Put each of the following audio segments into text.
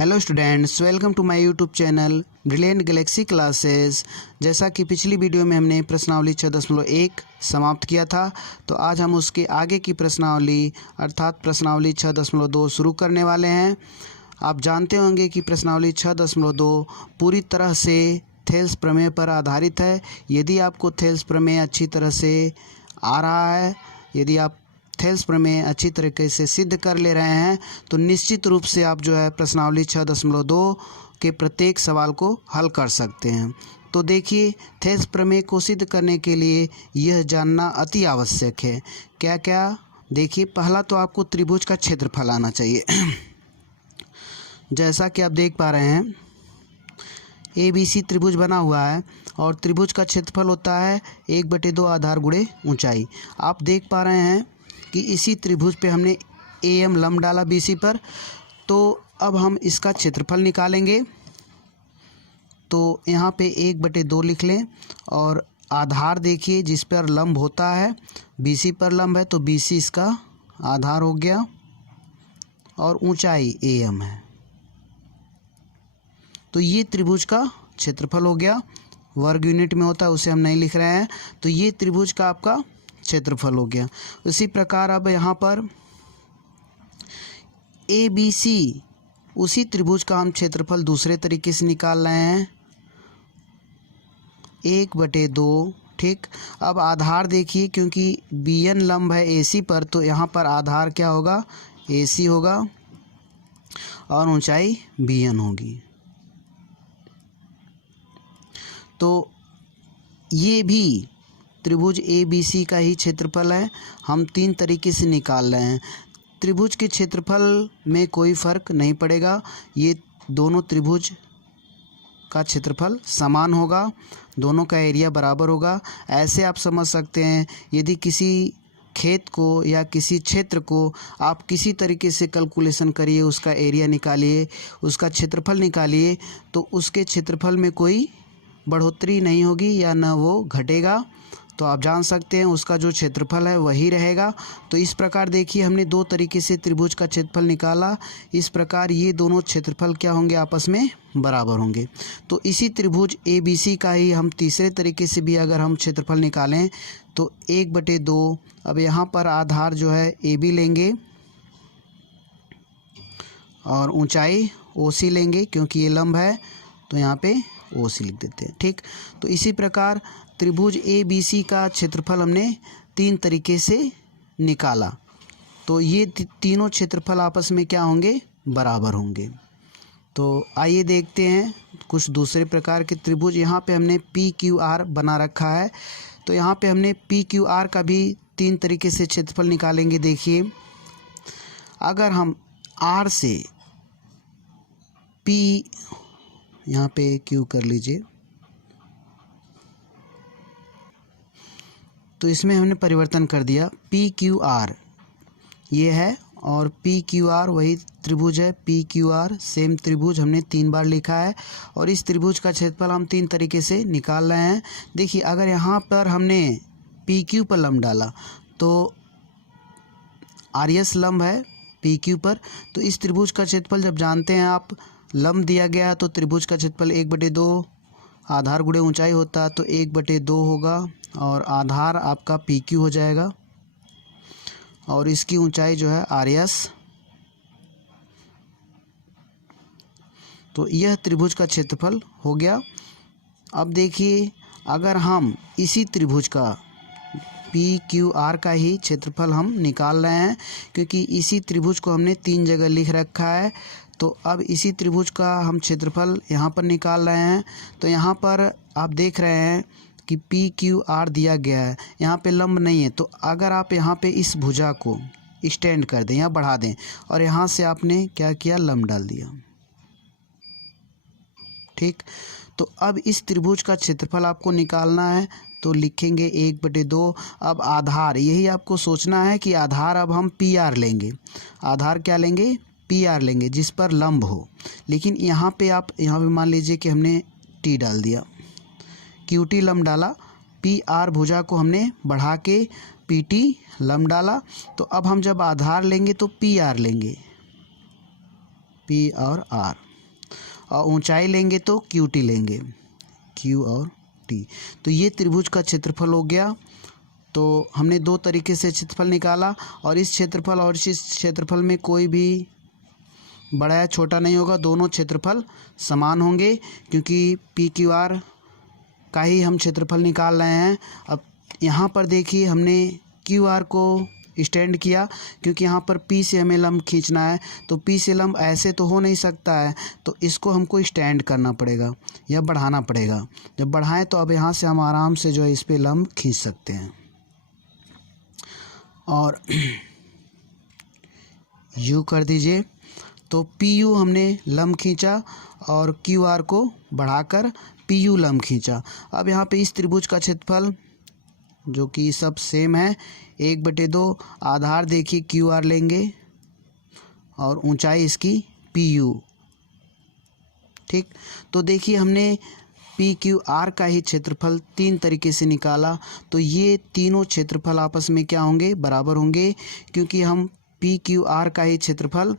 Hello students, welcome to my YouTube channel brilliant galaxy classes. जैसा कि पिछली video में हमने प्रश्नावली 6.1 समाप्त किया था, तो आज हम उसके आगे की प्रश्नावली अर्थात प्रश्नावली 6.2 शुरू करने वाले हैं। आप जानते होंगे कि प्रश्नावली 6.2 पूरी तरह से थेल्स प्रमेय पर आधारित है। यदि आपको थेल्स प्रमेय अच्छी तरह से आ रहा है, यदि आप थेल्स प्रमेय अच्छी तरीके से सिद्ध कर ले रहे हैं, तो निश्चित रूप से आप जो है प्रश्नावली 6.2 के प्रत्येक सवाल को हल कर सकते हैं। तो देखिए, थेल्स प्रमेय को सिद्ध करने के लिए यह जानना अति आवश्यक है। क्या क्या? देखिए, पहला तो आपको त्रिभुज का क्षेत्रफल आना चाहिए। जैसा कि आप देख पा रहे हैं, ABC त्रिभुज बना हुआ है और त्रिभुज का क्षेत्रफल होता है 1/2 आधार गुणे ऊंचाई। आप देख पा रहे हैं कि इसी त्रिभुज पे हमने AM लंब डाला BC पर, तो अब हम इसका क्षेत्रफल निकालेंगे। तो यहाँ पे 1/2 लिख लें और आधार देखिए जिस पर लंब होता है, BC पर लंब है, तो BC इसका आधार हो गया और ऊंचाई AM है। तो ये त्रिभुज का क्षेत्रफल हो गया। वर्ग यूनिट में होता है, उसे हम नहीं लिख रहे हैं। तो ये त्रिभुज का आपका क्षेत्रफल हो गया। इसी प्रकार अब यहाँ पर ABC, उसी त्रिभुज का हम क्षेत्रफल दूसरे तरीके से निकाल रहे हैं, 1/2। ठीक, अब आधार देखिए, क्योंकि BN लंब है AC पर, तो यहाँ पर आधार क्या होगा? AC होगा और ऊंचाई BN होगी। तो ये भी त्रिभुज ABC का ही क्षेत्रफल है। हम 3 तरीके से निकाल रहे हैं। त्रिभुज के क्षेत्रफल में कोई फ़र्क नहीं पड़ेगा, ये दोनों त्रिभुज का क्षेत्रफल समान होगा, दोनों का एरिया बराबर होगा। ऐसे आप समझ सकते हैं, यदि किसी खेत को या किसी क्षेत्र को आप किसी तरीके से कैलकुलेशन करिए, उसका एरिया निकालिए, उसका क्षेत्रफल निकालिए, तो उसके क्षेत्रफल में कोई बढ़ोतरी नहीं होगी या न वो घटेगा। तो आप जान सकते हैं उसका जो क्षेत्रफल है वही रहेगा। तो इस प्रकार देखिए, हमने 2 तरीके से त्रिभुज का क्षेत्रफल निकाला। इस प्रकार ये दोनों क्षेत्रफल क्या होंगे? आपस में बराबर होंगे। तो इसी त्रिभुज ABC का ही हम तीसरे तरीके से भी अगर हम क्षेत्रफल निकालें, तो 1/2। अब यहाँ पर आधार जो है AB लेंगे और ऊंचाई OC लेंगे, क्योंकि ये लंब है तो यहाँ पे OC लिख देते हैं। ठीक, तो इसी प्रकार त्रिभुज ABC का क्षेत्रफल हमने 3 तरीके से निकाला। तो ये तीनों क्षेत्रफल आपस में क्या होंगे? बराबर होंगे। तो आइए देखते हैं कुछ दूसरे प्रकार के त्रिभुज। यहाँ पे हमने PQR बना रखा है, तो यहाँ पे हमने PQR का भी 3 तरीके से क्षेत्रफल निकालेंगे। देखिए, अगर हम R से P, यहाँ पे Q कर लीजिए, तो इसमें हमने परिवर्तन कर दिया। PQR ये है और PQR वही त्रिभुज है। PQR सेम त्रिभुज हमने 3 बार लिखा है और इस त्रिभुज का क्षेत्रफल हम 3 तरीके से निकाल रहे हैं। देखिए, अगर यहाँ पर हमने PQ पर लंब डाला, तो RS लंब है PQ पर, तो इस त्रिभुज का क्षेत्रफल जब जानते हैं आप, लंब दिया गया तो त्रिभुज का क्षेत्रफल 1/2 आधार गुणे ऊंचाई होता, तो 1/2 होगा और आधार आपका PQ हो जाएगा और इसकी ऊंचाई जो है RS। तो यह त्रिभुज का क्षेत्रफल हो गया। अब देखिए, अगर हम इसी त्रिभुज का PQR का ही क्षेत्रफल हम निकाल रहे हैं, क्योंकि इसी त्रिभुज को हमने 3 जगह लिख रखा है, तो अब इसी त्रिभुज का हम क्षेत्रफल यहाँ पर निकाल रहे हैं। तो यहाँ पर आप देख रहे हैं कि PQR दिया गया है, यहाँ पे लंब नहीं है, तो अगर आप यहाँ पे इस भुजा को एक्सटेंड कर दें या बढ़ा दें और यहाँ से आपने क्या किया? लंब डाल दिया। ठीक, तो अब इस त्रिभुज का क्षेत्रफल आपको निकालना है, तो लिखेंगे 1/2। अब आधार, यही आपको सोचना है कि आधार अब हम PR लेंगे। आधार क्या लेंगे? PR लेंगे, जिस पर लंब हो। लेकिन यहाँ पे आप मान लीजिए कि हमने T डाल दिया, QT लंब डाला, PR भुजा को हमने बढ़ा के PT लंब डाला। तो अब हम जब आधार लेंगे तो PR लेंगे, P और R। और ऊंचाई लेंगे तो क्यू टी लेंगे, क्यू और टी। तो ये त्रिभुज का क्षेत्रफल हो गया। तो हमने दो तरीके से क्षेत्रफल निकाला, और इस क्षेत्रफल और इस क्षेत्रफल में कोई भी बड़ा या छोटा नहीं होगा, दोनों क्षेत्रफल समान होंगे, क्योंकि पी क्यू आर का ही हम क्षेत्रफल निकाल रहे हैं। अब यहाँ पर देखिए हमने क्यू आर को स्टैंड किया, क्योंकि यहाँ पर पी से हमें लंब खींचना है, तो पी से लंब ऐसे तो हो नहीं सकता है, तो इसको हमको स्टैंड करना पड़ेगा या बढ़ाना पड़ेगा। जब बढ़ाएं तो अब यहाँ से हम आराम से जो है इस पे लंब खींच सकते हैं। और यू कर दीजिए, तो पी यू हमने लंब खींचा और क्यू आर को बढ़ाकर पी यू लंब खींचा। अब यहाँ पे इस त्रिभुज का क्षेत्रफल जो कि सब सेम है, 1/2 आधार देखिए क्यू आर लेंगे और ऊंचाई इसकी पी यू। ठीक, तो देखिए हमने पी क्यू आर का ही क्षेत्रफल 3 तरीके से निकाला, तो ये तीनों क्षेत्रफल आपस में क्या होंगे, बराबर होंगे, क्योंकि हम पी क्यू आर का ही क्षेत्रफल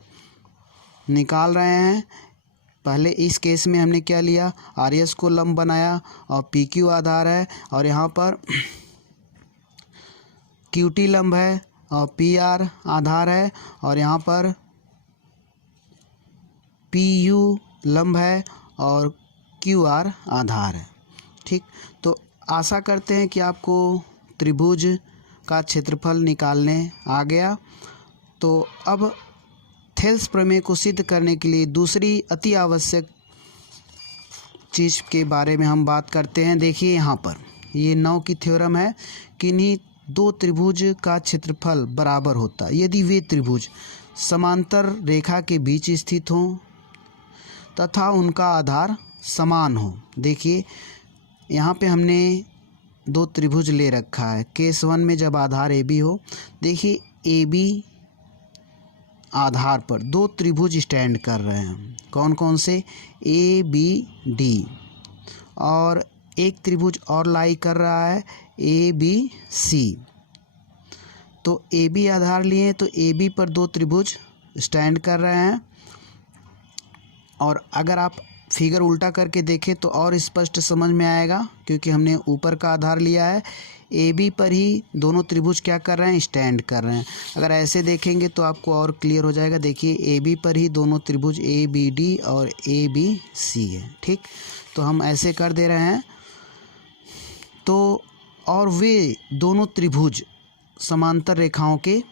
निकाल रहे हैं। पहले इस केस में हमने क्या लिया, आर एस को लंब बनाया और पी क्यू आधार है, और यहाँ पर क्यू टी लंब है और पी आर आधार है, और यहाँ पर पी यू लंब है और क्यू आर आधार है। ठीक, तो आशा करते हैं कि आपको त्रिभुज का क्षेत्रफल निकालने आ गया। तो अब थेल्स प्रमेय को सिद्ध करने के लिए दूसरी अति आवश्यक चीज़ के बारे में हम बात करते हैं। देखिए यहाँ पर ये 9 की थ्योरम है कि इन्हीं दो त्रिभुज का क्षेत्रफल बराबर होता है यदि वे त्रिभुज समांतर रेखा के बीच स्थित हों तथा उनका आधार समान हो। देखिए यहाँ पे हमने दो त्रिभुज ले रखा है। केस 1 में जब आधार ए बी हो, देखिए ए बी आधार पर दो त्रिभुज स्टैंड कर रहे हैं। कौन कौन से, ए बी डी, और एक त्रिभुज और लाई कर रहा है ए बी सी। तो ए बी आधार लिए तो ए बी पर दो त्रिभुज स्टैंड कर रहे हैं। और अगर आप फिगर उल्टा करके देखें तो और स्पष्ट समझ में आएगा, क्योंकि हमने ऊपर का आधार लिया है। ए बी पर ही दोनों त्रिभुज क्या कर रहे हैं, स्टैंड कर रहे हैं। अगर ऐसे देखेंगे तो आपको और क्लियर हो जाएगा। देखिए ए बी पर ही दोनों त्रिभुज ए बी डी और ए बी सी है। ठीक, तो हम ऐसे कर दे रहे हैं। तो और वे दोनों त्रिभुज समांतर रेखाओं के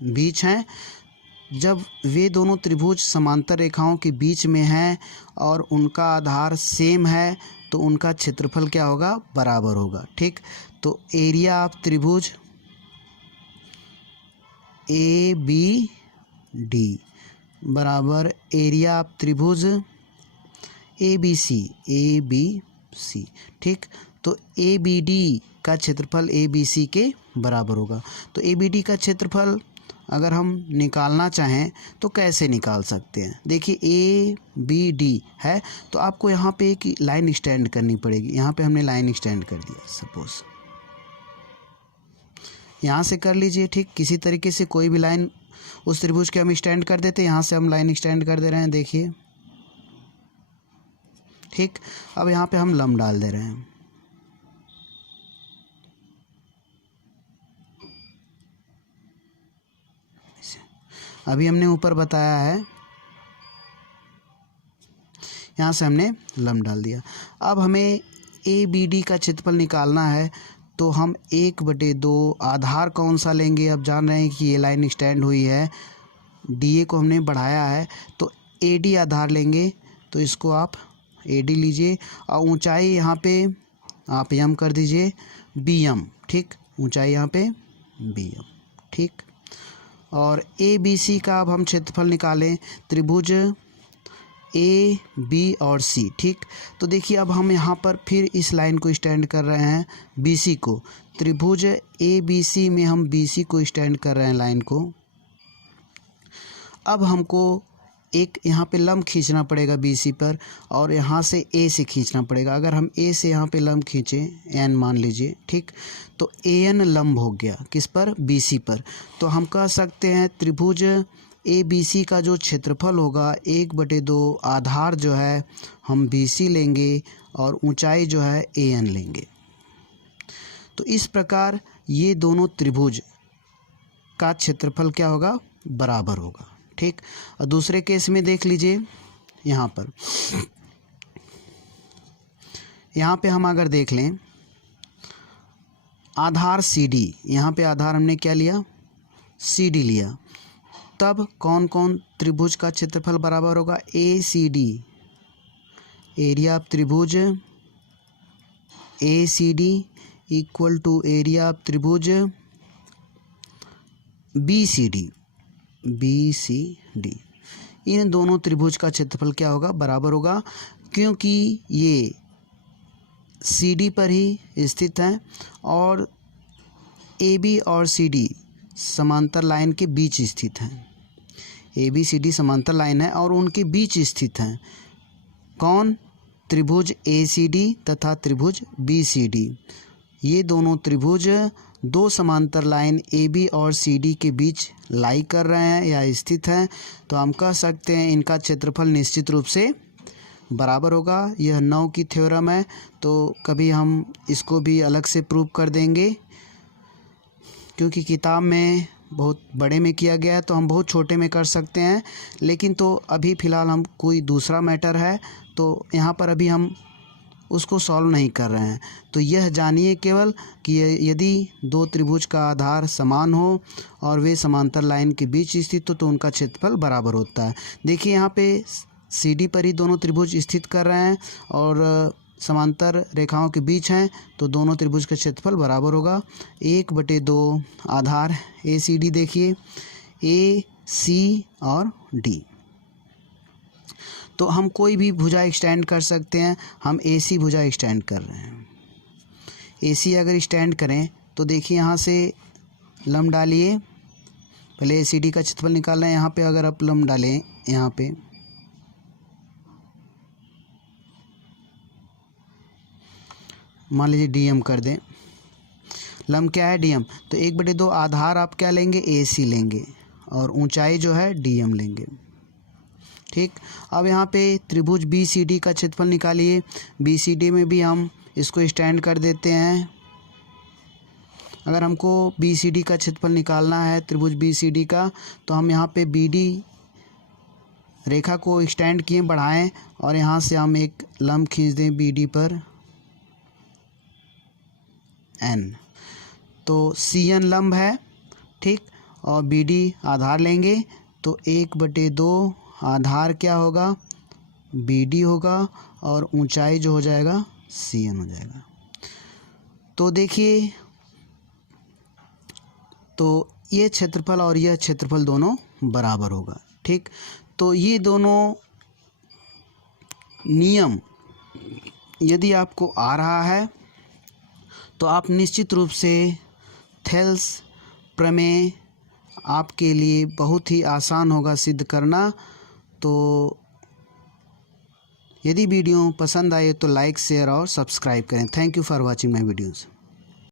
बीच हैं। जब वे दोनों त्रिभुज समांतर रेखाओं के बीच में हैं और उनका आधार सेम है तो उनका क्षेत्रफल क्या होगा, बराबर होगा। ठीक, तो एरिया ऑफ त्रिभुज ए बी डी बराबर एरिया ऑफ त्रिभुज ए बी सी। ठीक, तो ए बी डी का क्षेत्रफल ए बी सी के बराबर होगा। तो ए बी डी का क्षेत्रफल अगर हम निकालना चाहें तो कैसे निकाल सकते हैं। देखिए ए बी डी है तो आपको यहाँ पे एक लाइन स्टैंड करनी पड़ेगी। यहाँ पे हमने लाइन स्टैंड कर दिया, सपोज यहाँ से कर लीजिए। ठीक, किसी तरीके से कोई भी लाइन उस त्रिभुज के हम स्टैंड कर देते हैं। यहाँ से हम लाइन स्टैंड कर दे रहे हैं, देखिए। ठीक, अब यहाँ पे हम लंब डाल दे रहे हैं। अभी हमने ऊपर बताया है, यहाँ से हमने लंब डाल दिया। अब हमें ए बी डी का क्षेत्रफल निकालना है, तो हम 1/2 आधार कौन सा लेंगे। अब जान रहे हैं कि ये लाइन स्टैंड हुई है, डी ए को हमने बढ़ाया है, तो ए डी आधार लेंगे। तो इसको आप ए डी लीजिए और ऊंचाई यहाँ पे आप यम कर दीजिए बी एम। ठीक, ऊंचाई यहाँ पे बी एम। ठीक, और ए बी सी का अब हम क्षेत्रफल निकालें, त्रिभुज ए बी और सी। ठीक, तो देखिए अब हम यहाँ पर फिर इस लाइन को स्टैंड कर रहे हैं, बी सी को। त्रिभुज ए बी सी में हम बी सी को स्टैंड कर रहे हैं, लाइन को। अब हमको एक यहाँ पे लंब खींचना पड़ेगा बी सी पर, और यहाँ से ए से खींचना पड़ेगा। अगर हम ए से यहाँ पे लंब खींचें, एन मान लीजिए। ठीक, तो ए एन लंब हो गया किस पर, बी सी पर। तो हम कह सकते हैं त्रिभुज ए बी सी का जो क्षेत्रफल होगा 1/2 आधार जो है हम बी सी लेंगे और ऊंचाई जो है ए एन लेंगे। तो इस प्रकार ये दोनों त्रिभुज का क्षेत्रफल क्या होगा, बराबर होगा। ठीक, और दूसरे केस में देख लीजिए, यहाँ पे हम अगर देख लें आधार सी डी, यहाँ पे आधार हमने क्या लिया, सी डी लिया, तब कौन कौन त्रिभुज का क्षेत्रफल बराबर होगा, A C D, area of त्रिभुज A C D equal to area of त्रिभुज बी सी डी। इन दोनों त्रिभुज का क्षेत्रफल क्या होगा, बराबर होगा, क्योंकि ये सी डी पर ही स्थित हैं और ए बी और सी डी समांतर लाइन के बीच स्थित हैं। ए बी सी डी समांतर लाइन है और उनके बीच स्थित हैं कौन, त्रिभुज ए सी डी तथा त्रिभुज बी सी डी। ये दोनों त्रिभुज दो समांतर लाइन ए बी और सी डी के बीच लाई कर रहे हैं या स्थित हैं, तो हम कह सकते हैं इनका क्षेत्रफल निश्चित रूप से बराबर होगा। यह 9 की थ्योरम है, तो कभी हम इसको भी अलग से प्रूव कर देंगे, क्योंकि किताब में बहुत बड़े में किया गया है तो हम बहुत छोटे में कर सकते हैं, लेकिन तो अभी फ़िलहाल हम कोई दूसरा मैटर है तो यहाँ पर अभी हम उसको सॉल्व नहीं कर रहे हैं। तो यह जानिए केवल कि यदि दो त्रिभुज का आधार समान हो और वे समांतर लाइन के बीच स्थित हो तो उनका क्षेत्रफल बराबर होता है। देखिए यहाँ पे सी डी पर ही दोनों त्रिभुज स्थित कर रहे हैं और समांतर रेखाओं के बीच हैं, तो दोनों त्रिभुज का क्षेत्रफल बराबर होगा 1/2 आधार ए सी डी। देखिए ए सी और डी, तो हम कोई भी भुजा एक्सटेंड कर सकते हैं। हम ए सी भुजा एक्सटेंड कर रहे हैं। ए सी अगर एक्सटेंड करें तो देखिए यहाँ से लंब डालिए, पहले ए सी डी का क्षेत्रफल निकालना है। यहाँ पे अगर आप लंब डालें, यहाँ पे मान लीजिए डी एम कर दें, लंब क्या है डी एम, तो 1/2 आधार आप क्या लेंगे, ए सी लेंगे और ऊंचाई जो है डी एम लेंगे। ठीक, अब यहाँ पे त्रिभुज बी सी डी का क्षेत्रफल निकालिए। बी सी डी में भी हम इसको स्टैंड कर देते हैं। अगर हमको बी सी डी का क्षेत्रफल निकालना है त्रिभुज बी सी डी का, तो हम यहाँ पे बी डी रेखा को एक्सटेंड किए, बढ़ाएं और यहाँ से हम एक लंब खींच दें बी डी पर एन, तो सी एन लंब है। ठीक, और बी डी आधार लेंगे तो 1/2 आधार क्या होगा, बी डी होगा और ऊंचाई जो हो जाएगा सी एन हो जाएगा। तो देखिए, तो ये क्षेत्रफल और यह क्षेत्रफल दोनों बराबर होगा। ठीक, तो ये दोनों नियम यदि आपको आ रहा है तो आप निश्चित रूप से थेल्स प्रमेय आपके लिए बहुत ही आसान होगा सिद्ध करना। तो यदि वीडियो पसंद आए तो लाइक, शेयर और सब्सक्राइब करें। Thank you for watching my videos.